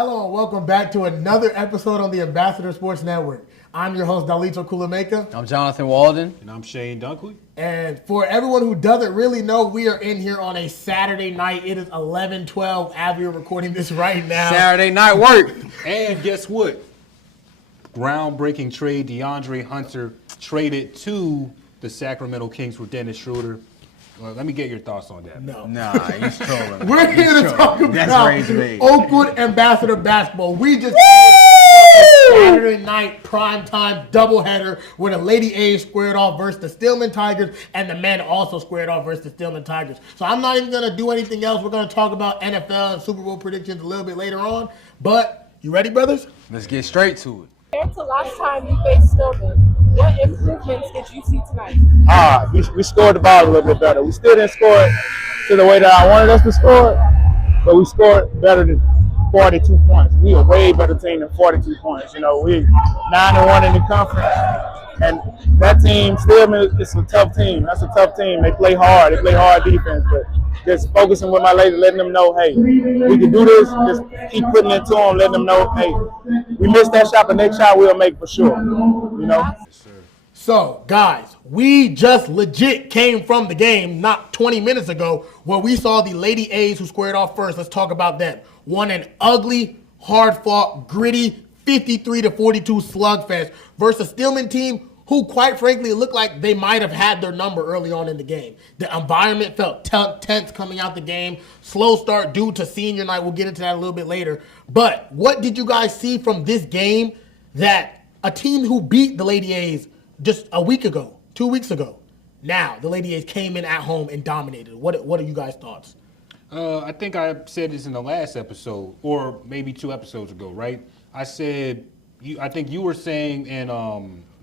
Hello and welcome back to another episode on the Ambassador Sports Network. I'm your host, Dalito Kulameka. I'm Jonathan Walden. And I'm Shane Dunkley. And for everyone who doesn't really know, we are in here on a Saturday night. It is 11:12 as we are recording this right now. Saturday night work. And guess what? Groundbreaking trade. DeAndre Hunter traded to the Sacramento Kings for Dennis Schroeder. Well, let me get your thoughts on that. No. Nah, he's trolling. We're here to talk about That's Oakwood Ambassador basketball. We just Saturday night primetime doubleheader where the Lady A's squared off versus the Stillman Tigers and the men also squared off versus the Stillman Tigers. So I'm not even going to do anything else. We're going to talk about NFL and Super Bowl predictions a little bit later on. But you ready, brothers? Let's get straight to it. Compared to last time you faced Stillman, what improvements did you see tonight? We scored the ball a little bit better. We still didn't score it to the way that I wanted us to score it, but we scored better than 42 points. We a way better team than 42 points. You know, we 9-1 in the conference, and that team, Stillman, it's a tough team. That's a tough team. They play hard. They play hard defense, but just focusing with my ladies, letting them know, hey, we can do this. Just keep putting it to them, letting them know, hey, we missed that shot, but next shot we'll make for sure. You know. So, guys, we just legit came from the game not 20 minutes ago where we saw the Lady A's who squared off first. Let's talk about them. Won an ugly, hard-fought, gritty 53-42 slugfest versus a Stillman team who, quite frankly, looked like they might have had their number early on in the game. The environment felt tense coming out the game. Slow start due to senior night. We'll get into that a little bit later. But what did you guys see from this game that a team who beat the Lady A's just a week ago, 2 weeks ago, now the Lady A's came in at home and dominated? What are you guys' thoughts? I think I said this in the last episode, or maybe 2 episodes ago, right? I said, I think you were saying, and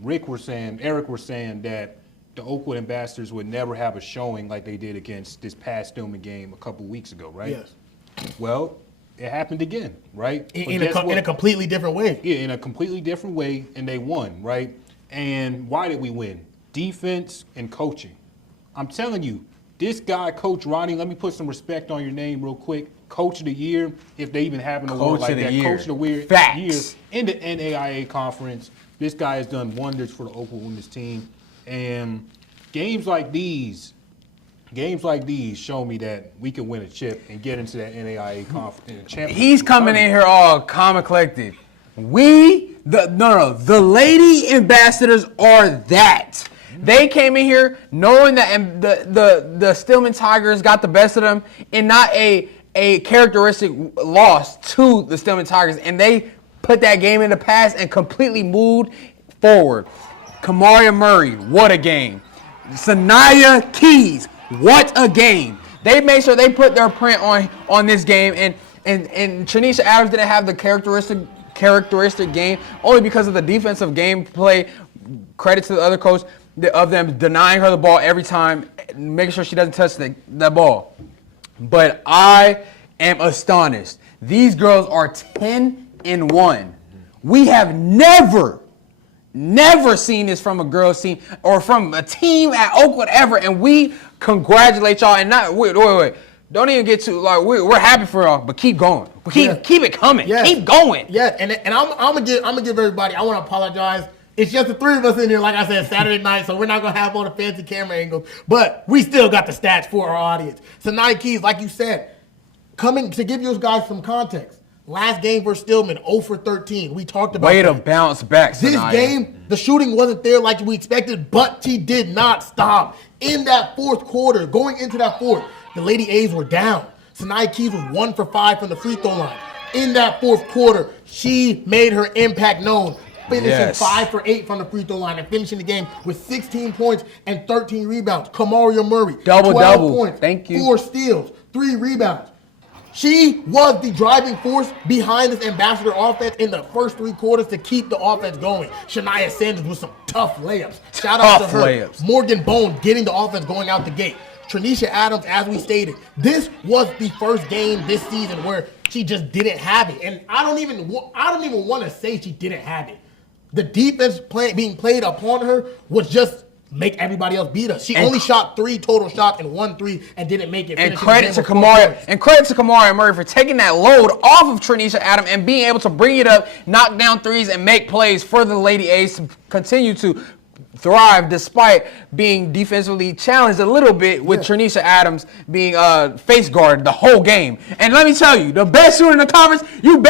Eric were saying that the Oakwood Ambassadors would never have a showing like they did against this past Stillman game a couple weeks ago, right? Yes. Well, it happened again, right? In a completely different way. Yeah, in a completely different way, and they won, right? And why did we win? Defense and coaching. I'm telling you, this guy, Coach Ronnie, let me put some respect on your name real quick. Coach of the year, if they even have an award like that. Coach of the year Facts. In the NAIA conference. This guy has done wonders for the Oakwood women's team. And games like these show me that we can win a chip and get into that NAIA conference. He's coming in here all calm and collected. The Lady Ambassadors are that. They came in here knowing that the Stillman Tigers got the best of them and not a characteristic loss to the Stillman Tigers. And they put that game in the past and completely moved forward. Kamaria Murray, what a game. Sanaya Keys, what a game. They made sure they put their print on this game. And Tranisha Adams didn't have the characteristic game only because of the defensive gameplay. Credit to the other coach of them denying her the ball every time, making sure she doesn't touch the ball. But I am astonished. These girls are 10-1. We have never seen this from a girls team or from a team at Oakwood ever, and we congratulate y'all. And not wait. Don't even get too we're happy for y'all, but keep going. Keep it coming. Yes. Keep going. Yeah, and I'm gonna give everybody. I want to apologize. It's just the three of us in here, like I said, Saturday night, so we're not gonna have all the fancy camera angles, but we still got the stats for our audience. So Sanaya Keys, like you said, coming to give you guys some context. Last game versus Stillman, 0 for 13. We talked about Way to that. bounce back, This Sanaya. game, the shooting wasn't there like we expected, but she did not stop. In that fourth quarter, going into that fourth, the Lady A's were down. Sanaya Keys was 1 for 5 from the free throw line. In that fourth quarter, she made her impact known, finishing 5 for 8 from the free throw line and finishing the game with 16 points and 13 rebounds. Kamaria Murray, Double. 12 points, Thank you. 4 steals, 3 rebounds. She was the driving force behind this Ambassador offense in the first 3 quarters to keep the offense going. Shania Sanders with some tough layups. Shout out to her. Layups. Morgan Bone getting the offense going out the gate. Tranisha Adams, as we stated, this was the first game this season where she just didn't have it. And I don't even want to say she didn't have it. The defense being played upon her was just make everybody else beat us. She only shot 3 total shots and 1 3 and didn't make it. And credit to Kamara and Murray for taking that load off of Tranisha Adams and being able to bring it up, knock down threes, and make plays for the Lady A's to continue to thrive despite being defensively challenged a little bit with Tranisha Adams being face guard the whole game. And let me tell you, the best shooter in the conference, y'all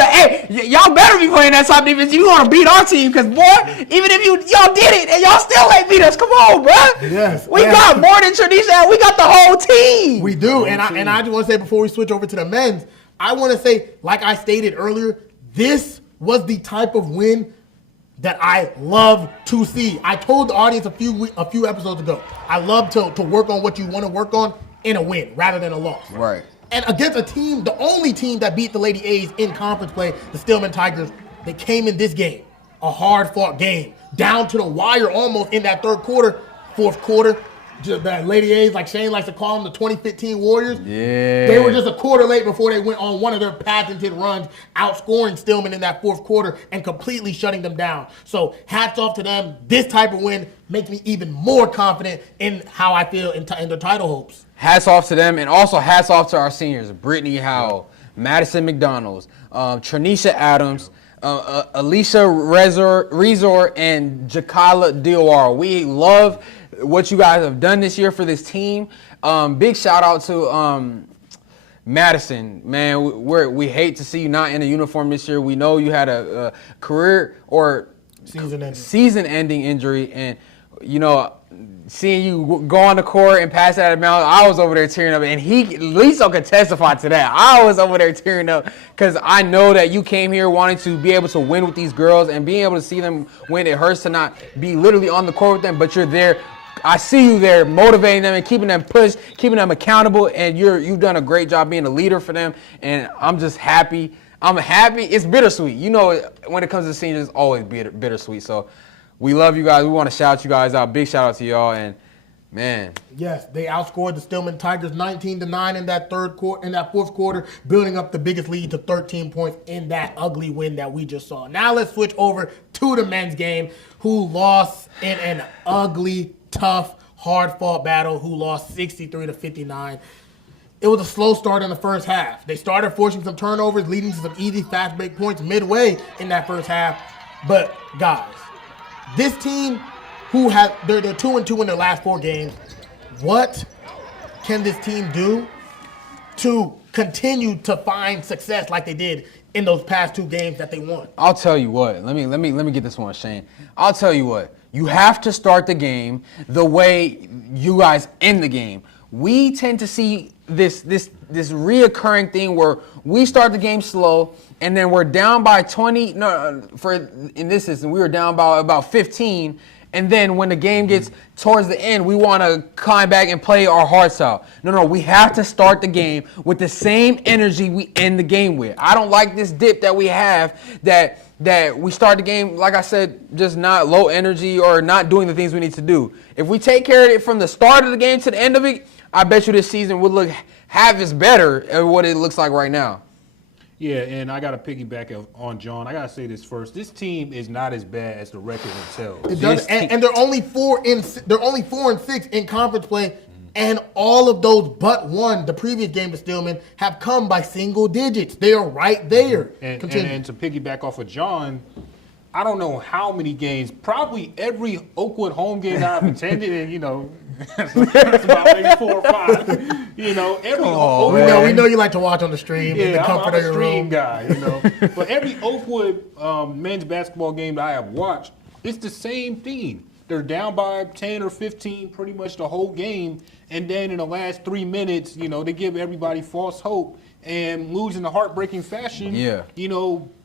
better be playing that top defense. You want to beat our team, because boy, even if y'all did it and y'all still ain't beat us, come on, bro. Yes, we got more than Tranisha. We got the whole team. We do, and I just want to say before we switch over to the men's, I want to say, like I stated earlier, this was the type of win that I love to see. I told the audience a few episodes ago, I love to work on what you want to work on in a win rather than a loss. Right. And against a team, the only team that beat the Lady A's in conference play, the Stillman Tigers, they came in this game, a hard-fought game, down to the wire almost in that fourth quarter. That Lady A's, like Shane likes to call them, the 2015 Warriors. Yeah. They were just a quarter late before they went on one of their patented runs, outscoring Stillman in that fourth quarter and completely shutting them down. So hats off to them. This type of win makes me even more confident in how I feel in the title hopes. Hats off to them, and also hats off to our seniors, Brittany Howell, Madison McDonald's, Tranisha Adams, Alicia Rezor, and Jakala Diawara. We love what you guys have done this year for this team. Big shout out to Madison, man. We hate to see you not in a uniform this year. We know you had a career or season-ending injury, and seeing you go on the court and pass that amount, I was over there tearing up, and Lisa can testify to that. I was over there tearing up because I know that you came here wanting to be able to win with these girls, and being able to see them win, it hurts to not be literally on the court with them, but you're there. I see you there motivating them and keeping them pushed, keeping them accountable, and you've done a great job being a leader for them, and I'm just happy. I'm happy. It's bittersweet. When it comes to seniors, it's always bittersweet. So we love you guys. We want to shout you guys out. Big shout out to y'all, and man. Yes, they outscored the Stillman Tigers 19-9 in that fourth quarter, building up the biggest lead to 13 points in that ugly win that we just saw. Now let's switch over to the men's game, who lost in an ugly, tough, hard-fought battle, who lost 63-59. It was a slow start in the first half. They started forcing some turnovers, leading to some easy fast break points midway in that first half. But guys, this team, they're 2-2 in their last 4 games. What can this team do to continue to find success like they did in those past 2 games that they won? I'll tell you what. Let me get this one, Shane. I'll tell you what. You have to start the game the way you guys end the game. We tend to see this reoccurring thing where we start the game slow, and then we're down by 20. In this instance, we were down by about 15. And then when the game gets towards the end, we want to climb back and play our hearts out. No, we have to start the game with the same energy we end the game with. I don't like this dip that we have that we start the game, like I said, just not low energy or not doing the things we need to do. If we take care of it from the start of the game to the end of it, I bet you this season would look half as better at what it looks like right now. Yeah, and I got to piggyback on John. I got to say this first. This team is not as bad as the record would tell. It does, and they're only 4-6 in conference play, and all of those but one, the previous game to Stillman, have come by single digits. They are right there. And to piggyback off of John, I don't know how many games, probably every Oakwood home game that I've attended, and that's about maybe 4 or 5. We know you like to watch on the stream. Yeah, in the comfort I'm a of your stream room. guy. But every Oakwood men's basketball game that I have watched, it's the same theme. They're down by 10 or 15 pretty much the whole game, and then in the last 3 minutes, they give everybody false hope and lose in a heartbreaking fashion. Yeah.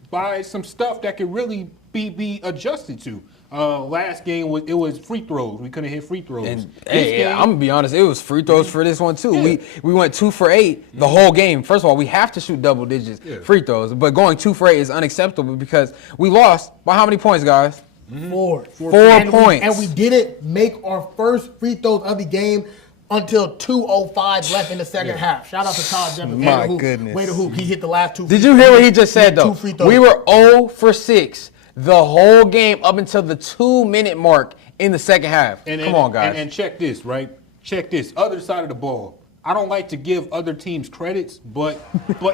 By some stuff that could really be adjusted to. Last game it was free throws. We couldn't hit free throws. And I'm gonna be honest, it was free throws for this one too. Yeah. We went 2 for 8 the whole game. First of all, we have to shoot double digits free throws, but going 2 for 8 is unacceptable because we lost by how many points, guys? 4 points. And we didn't make our first free throws of the game until 2:05 left in the second half. Shout out to Todd Jeffers. My goodness. Way to hoop. He hit the last 2. Did you hear what he just said, though? We were 0 for 6 the whole game up until the 2-minute mark in the second half. Come on, guys. And check this, right? Check this. Other side of the ball. I don't like to give other teams credits, but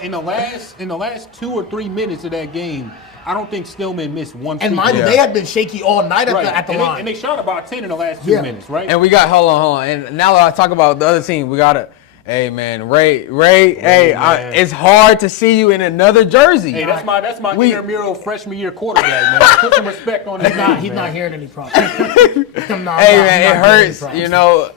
in the last 2 or 3 minutes of that game, I don't think Stillman missed one free And mind you, throw. they had been shaky all night Right. at the and line. They, and they shot about 10 in the last 2 minutes, right? And we got hold on. And now that I talk about the other team, we got to. Hey man, Ray. Hey, man. it's hard to see you in another jersey. Hey, that's my intramural freshman year quarterback, man. Put some respect on his name, He's man. not hearing any problems. Hey man, it hurts. You know,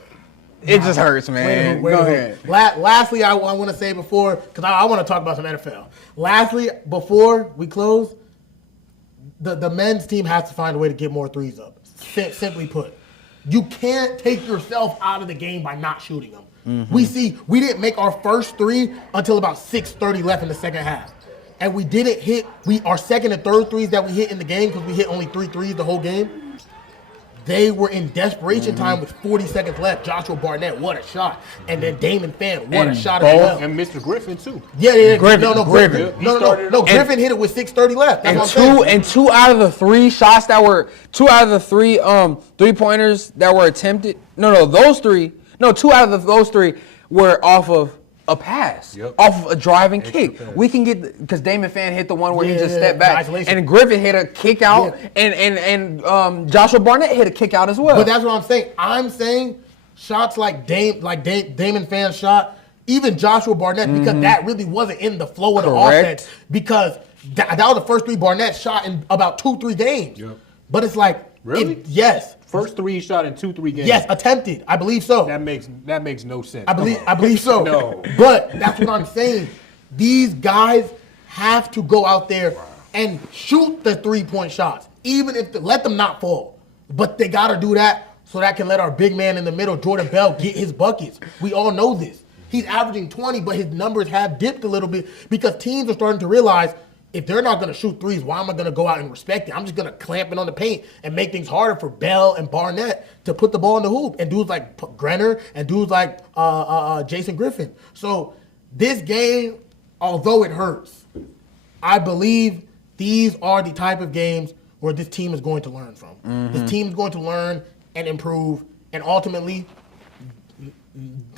it just hurts, man. Go ahead. Lastly, I want to say before, because I want to talk about some NFL. Lastly, before we close, the men's team has to find a way to get more threes up. Simply put, you can't take yourself out of the game by not shooting them. We didn't make our first three until about 6:30 left in the second half. And we didn't hit our second and third threes that we hit in the game, because we hit only 3 threes the whole game. They were in desperation time with 40 seconds left. Joshua Barnett, what a shot. And then Damon Fan, what a shot as well. And Mr. Griffin, too. Yeah. Griffin. Griffin. No. Griffin hit it with 6:30 left. That's what I'm saying. Two out of the 3 shots that were 2 out of the 3 3-pointers that were attempted. Those 3 those 3 were off of a pass, off of a driving kick. pass. We can get, because Damon Fan hit the one where he just stepped the back, isolation. and Griffin hit a kick out, and Joshua Barnett hit a kick out as well. But that's what I'm saying. I'm saying shots like Damon Fan's shot, even Joshua Barnett, because that really wasn't in the flow of the offense, because that was the first 3 Barnett shot in about 2-3 games. Yep. But it's like, Really? Yes. First 3 shot in 2-3 games. Yes, attempted. I believe so. That makes no sense. I believe so. No. But that's what I'm saying. These guys have to go out there and shoot the 3-point shots, even if let them not fall. But they got to do that so that can let our big man in the middle, Jordan Bell, get his buckets. We all know this. He's averaging 20, but his numbers have dipped a little bit because teams are starting to realize, if they're not going to shoot threes, why am I going to go out and respect it? I'm just going to clamp it on the paint and make things harder for Bell and Barnett to put the ball in the hoop, and dudes like Grenner and dudes like Jason Griffin. So this game, although it hurts, I believe these are the type of games where this team is going to learn from. This team is going to learn and improve, and ultimately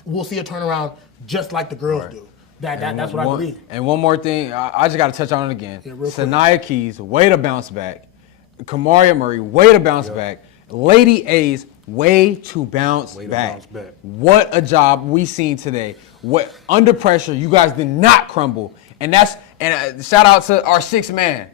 we'll see a turnaround just like the girls do. That's what I believe. And one more thing, I just got to touch on it again. Yeah, real quick. Sanaya Keys, way to bounce back. Kamaria Murray, way to bounce back. Lady A's, way to bounce back. What a job we seen today. What under pressure, you guys did not crumble. And shout out to our 6th man,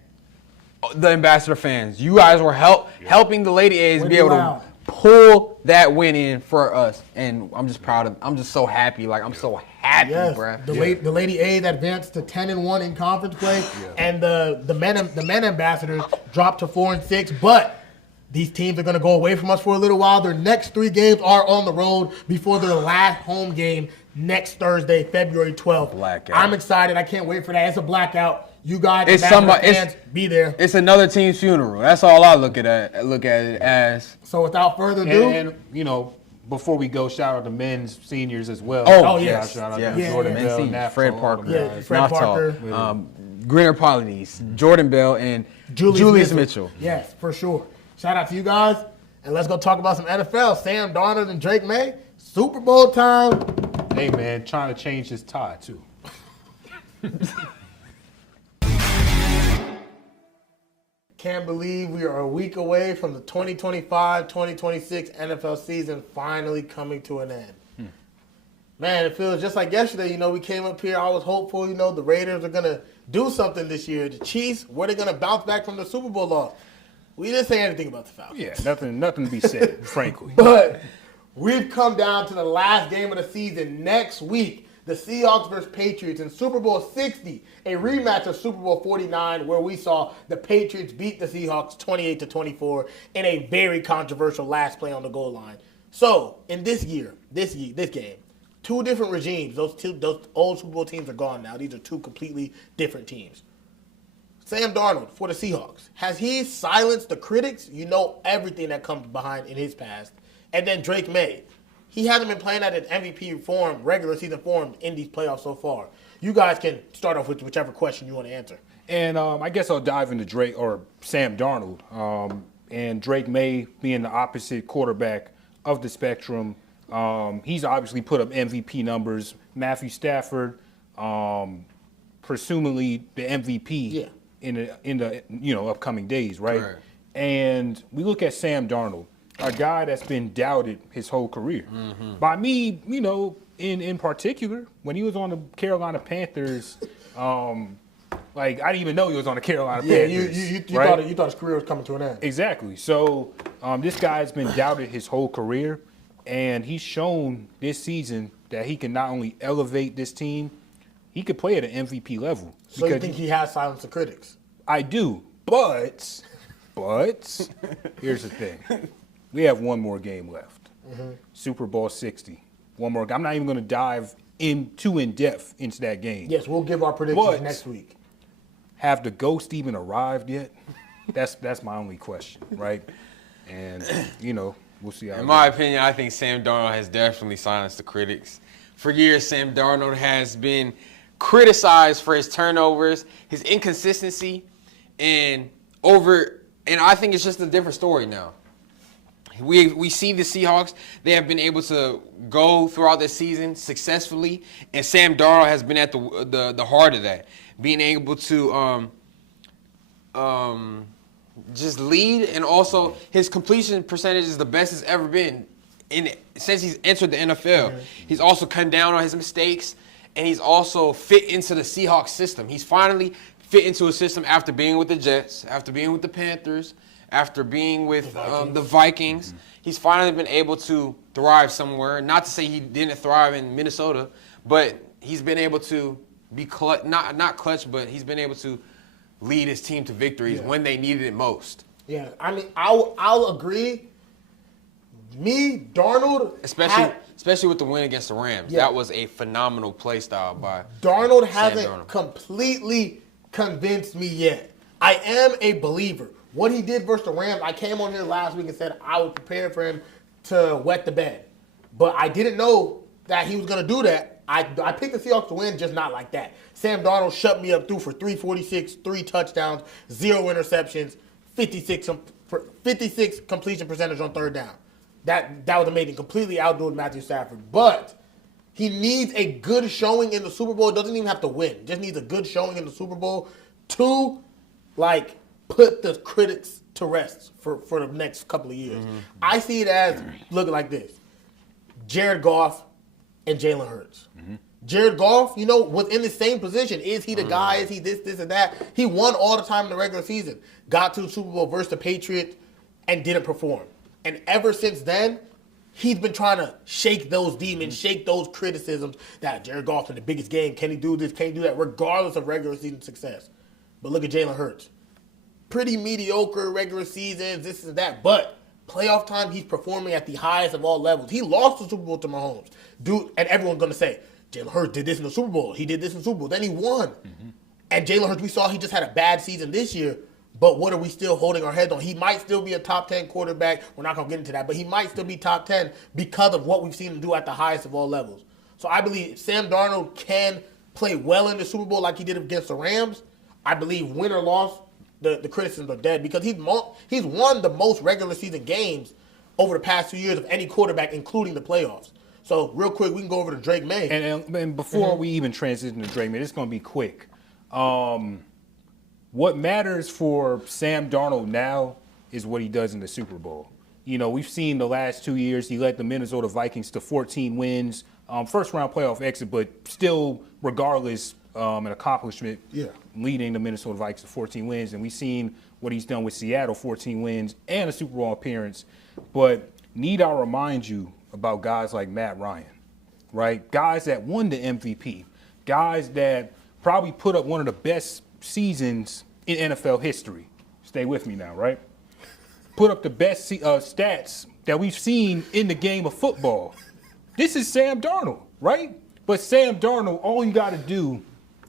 the Ambassador fans. You guys were helping the Lady A's be able to pull that win in for us, and I'm just proud of. I'm just so happy. I'm so happy, bro. The Lady A's advanced to 10-1 in conference play, and the men ambassadors dropped to 4-6. But these teams are going to go away from us for a little while. Their next 3 games are on the road before their last home game next Thursday, February 12th. Blackout. I'm excited. I can't wait for that. It's a blackout. You guys, It's fans, be there. It's another team's funeral. That's all I look at it as. So without further ado, and before we go, shout out to men's seniors as well. Yes. Shout out to Yeah. Jordan Men Bell, seniors. Naftal, Fred all Parker, them guys. Fred Naftal, Parker. Greener Polynese, Jordan Bell, and Julius Mitchell. Yes, for sure. Shout out to you guys. And let's go talk about some NFL. Sam Darnold and Drake May. Super Bowl time. Hey, man, trying to change his tie, too. Can't believe we are a week away from the 2025-2026 NFL season finally coming to an end. Man, it feels just like yesterday. We came up here. I was hopeful, the Raiders are going to do something this year. The Chiefs, were they going to bounce back from the Super Bowl loss? We didn't say anything about the Falcons. Yeah, nothing to be said, frankly. But we've come down to the last game of the season next week. The Seahawks versus Patriots in Super Bowl 60, a rematch of Super Bowl 49, where we saw the Patriots beat the Seahawks 28-24 in a very controversial last play on the goal line. So, in this game, 2 different regimes. Those old Super Bowl teams are gone now. These are 2 completely different teams. Sam Darnold for the Seahawks. Has he silenced the critics? Everything that comes behind in his past. And then Drake May. He hasn't been playing at an MVP form, regular season form, in these playoffs so far. You guys can start off with whichever question you want to answer. And I guess I'll dive into Drake or Sam Darnold. and Drake May being the opposite quarterback of the spectrum. He's obviously put up MVP numbers. Matthew Stafford, presumably the MVP in the upcoming days, right? And we look at Sam Darnold, a guy that's been doubted his whole career. By me, in particular, when he was on the Carolina Panthers, I didn't even know he was on the Carolina Panthers. You right? thought his career was coming to an end. Exactly. So this guy's been doubted his whole career, and he's shown this season that he can not only elevate this team, he could play at an MVP level. So you think he has silenced the critics? I do, but here's the thing: we have one more game left. Super Bowl 60. One more. I'm not even going to dive in depth into that game. Yes, we'll give our predictions next week. Have the ghost even arrived yet? That's my only question, right? And we'll see how. In my opinion, I think Sam Darnold has definitely silenced the critics. For years, Sam Darnold has been criticized for his turnovers, his inconsistency, and I think it's just a different story now. We see the Seahawks, they have been able to go throughout this season successfully, and Sam Darnold has been at the heart of that, being able to just lead, and also his completion percentage is the best it's ever been since he's entered the NFL. He's also cut down on his mistakes, and he's also fit into the Seahawks system. He's finally fit into a system after being with the Jets, after being with the Panthers, after being with the Vikings. He's finally been able to thrive somewhere. Not to say he didn't thrive in Minnesota, but he's been able to be clutch, not clutch, but he's been able to lead his team to victories when they needed it most. Yeah, I mean, I'll agree. Me, Darnold, especially with the win against the Rams. Yeah. That was a phenomenal play style by Darnold Sam hasn't Darnold. completely convinced me yet. I am a believer. What he did versus the Rams, I came on here last week and said I was prepared for him to wet the bed. But I didn't know that he was going to do that. I picked the Seahawks to win, just not like that. Sam Darnold shut me up through for 346, 3 touchdowns, 0 interceptions, 56 completion percentage on third down. That was amazing. Completely outdoing Matthew Stafford. But he needs a good showing in the Super Bowl. Doesn't even have to win. Just needs a good showing in the Super Bowl to, put the critics to rest for the next couple of years. I see it as looking like this. Jared Goff and Jalen Hurts. Jared Goff, was in the same position. Is he the guy? Is he this, and that? He won all the time in the regular season. Got to the Super Bowl versus the Patriots and didn't perform. And ever since then, he's been trying to shake those demons, shake those criticisms that Jared Goff's in the biggest game. Can he do this? Can he do that? Regardless of regular season success. But look at Jalen Hurts. Pretty mediocre regular seasons, this and that. But playoff time, he's performing at the highest of all levels. He lost the Super Bowl to Mahomes. And everyone's going to say, Jalen Hurts did this in the Super Bowl. He did this in the Super Bowl. Then he won. And Jalen Hurts, we saw he just had a bad season this year. But what are we still holding our heads on? He might still be a top 10 quarterback. We're not going to get into that. But he might still be top 10 because of what we've seen him do at the highest of all levels. So I believe Sam Darnold can play well in the Super Bowl like he did against the Rams. I believe win or loss, the criticisms are dead because he's won the most regular season games over the past 2 years of any quarterback, including the playoffs. So real quick, we can go over to Drake May. And before we even transition to Drake May, it's going to be quick. What matters for Sam Darnold now is what he does in the Super Bowl. We've seen the last 2 years, he led the Minnesota Vikings to 14 wins, first round playoff exit, but still, regardless, an accomplishment leading the Minnesota Vikings to 14 wins. And we've seen what he's done with Seattle, 14 wins and a Super Bowl appearance. But need I remind you about guys like Matt Ryan, right? Guys that won the MVP, guys that probably put up one of the best seasons in NFL history. Stay with me now, right? Put up the best stats that we've seen in the game of football. This is Sam Darnold, right? But Sam Darnold, all you got to do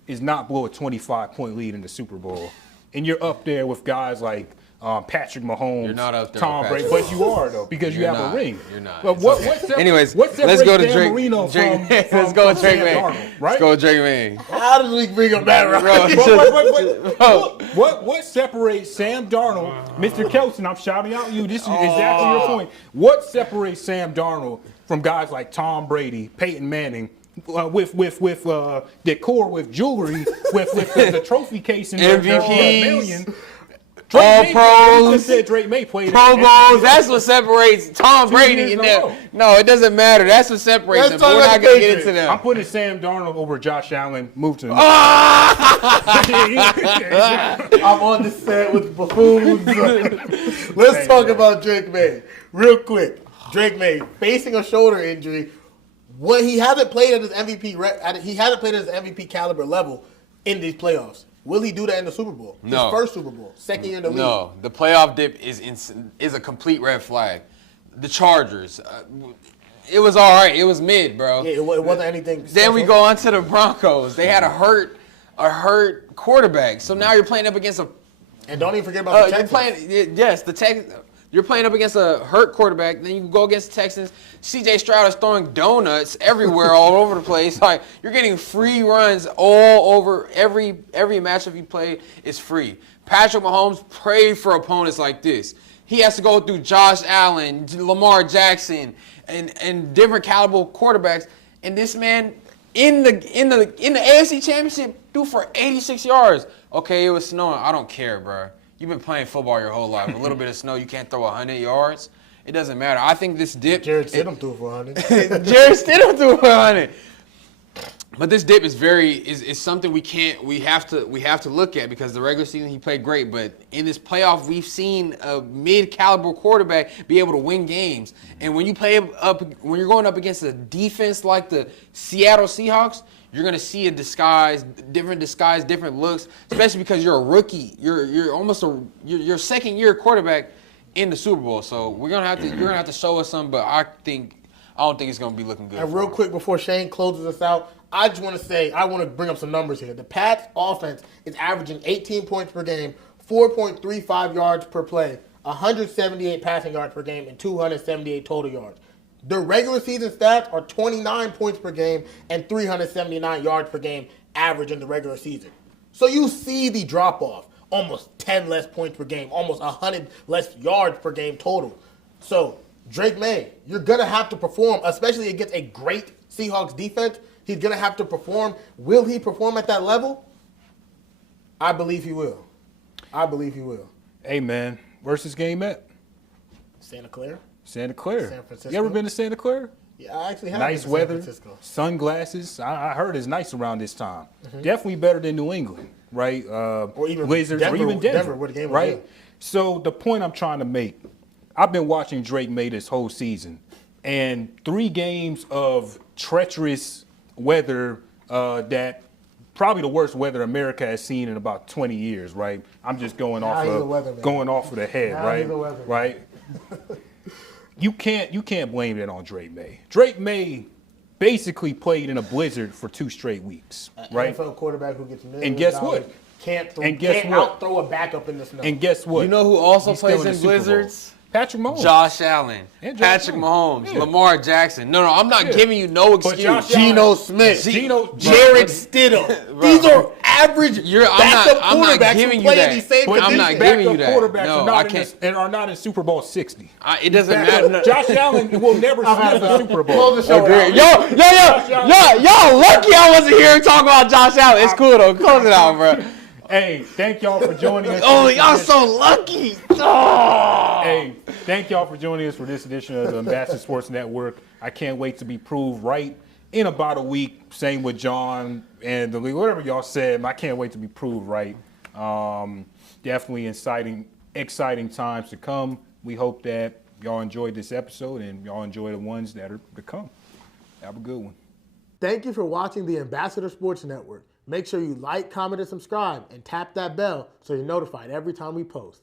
is not blow a 25-point lead in the Super Bowl. And you're up there with guys like Patrick Mahomes, You're not up there Tom with Brady, Patrick but you are though because you You're have not. a ring. You're not. But It's what, okay. what Anyways, what let's go to separates Dan Drake. Marino Let's go to Drake Sam May. Darnold, right? Let's go to Drake May. How did we bring him back right? Bro, What separates Sam Darnold, Mr. Kelson? I'm shouting out you. This is exactly your point. What separates Sam Darnold from guys like Tom Brady, Peyton Manning, with decor, with jewelry, with the trophy case and the MVPs. million? All You pros, just said Drake May played Pro in- Bowls. That's what separates Tom Brady. years And in a row. no, it doesn't matter. That's what separates Let's them. But talk we're about not the gonna get Patriots. into I'm them. putting Sam Darnold over Josh Allen. Move to the I'm on the set with buffoons. Let's talk about Drake May real quick. Drake May facing a shoulder injury. What he hasn't played at his MVP. He hasn't played at his MVP caliber level in these playoffs. Will he do that in the Super Bowl? No. His first Super Bowl, second year in the league. No, the playoff dip is a complete red flag. The Chargers, it was all right. It was mid, bro. Yeah, it wasn't anything. Then we special. go on to the Broncos. They had a hurt quarterback. So now you're playing up against a And don't even forget about the you're Texans. You're playing up against a hurt quarterback. Then you go against the Texans. C.J. Stroud is throwing donuts everywhere, all over the place. Like you're getting free runs all over. Every matchup you play is free. Patrick Mahomes prayed for opponents like this. He has to go through Josh Allen, Lamar Jackson, and different caliber quarterbacks. And this man in the AFC Championship threw for 86 yards. Okay, it was snowing. I don't care, bro. You've been playing football your whole life. A little bit of snow, you can't throw 100 yards. It doesn't matter. I think this dip. Jared Stidham threw for 100. Jared Stidham threw for 100. But this dip is something we have to look at because the regular season he played great, but in this playoff we've seen a mid-caliber quarterback be able to win games. And when you're going up against a defense like the Seattle Seahawks, you're gonna see different looks, especially because you're a rookie. You're almost your second year quarterback in the Super Bowl. So you're gonna have to show us something, but I don't think it's gonna be looking good. And real quick before Shane closes us out, I just want to say, I want to bring up some numbers here. The Pats offense is averaging 18 points per game, 4.35 yards per play, 178 passing yards per game, and 278 total yards. Their regular season stats are 29 points per game and 379 yards per game average in the regular season. So you see the drop-off. Almost 10 less points per game, almost 100 less yards per game total. So Drake May, you're going to have to perform, especially against a great Seahawks defense. He's going to have to perform. Will he perform at that level? I believe he will. Hey, man, where's this game at? Santa Clara? Santa Clara. San Francisco. You ever been to Santa Clara? Yeah, I actually have. Nice been to San weather, Francisco. sunglasses. I heard it's nice around this time. Definitely better than New England, right? Or even Wizards, Denver, or even Denver, Denver, where the game was right? held. So the point I'm trying to make, I've been watching Drake May this whole season, and 3 games of treacherous weather that probably the worst weather America has seen in about 20 years, right? I'm just going off he's a weatherman. of the head, Now right? he's a weatherman. Right? You can't blame that on Drake May. Drake May basically played in a blizzard for 2 straight weeks, right? NFL quarterback who gets millions And guess of dollars what? Can't what? out-throw a backup in the snow. And guess what? You know who also He's still plays the in Super Bowl. blizzards? Patrick Mahomes. Josh Allen, And Josh Patrick Allen. Mahomes, Yeah. Lamar Jackson. No, I'm not Yeah. giving you no But excuse. Josh Geno Allen- Smith, Geno- Jared Stidham. These are average backup I'm not quarterbacks giving who you play that. in these same But I'm positions. not these giving you backup that. quarterbacks No, are not I in can't. and are not in Super Bowl 60. It doesn't matter. Josh Allen will never sniff a Super Bowl. Close the show Agree. out. Y'all lucky I wasn't here talking about Josh Allen. It's cool though. Close it out, bro. Hey, thank y'all for joining us. Oh, y'all so lucky. Oh. Hey, thank y'all for joining us for this edition of the Ambassador Sports Network. I can't wait to be proved right in about a week. Same with John and the league, whatever y'all said. I can't wait to be proved right. Definitely exciting times to come. We hope that y'all enjoyed this episode and y'all enjoy the ones that are to come. Have a good one. Thank you for watching the Ambassador Sports Network. Make sure you like, comment, and subscribe, and tap that bell so you're notified every time we post.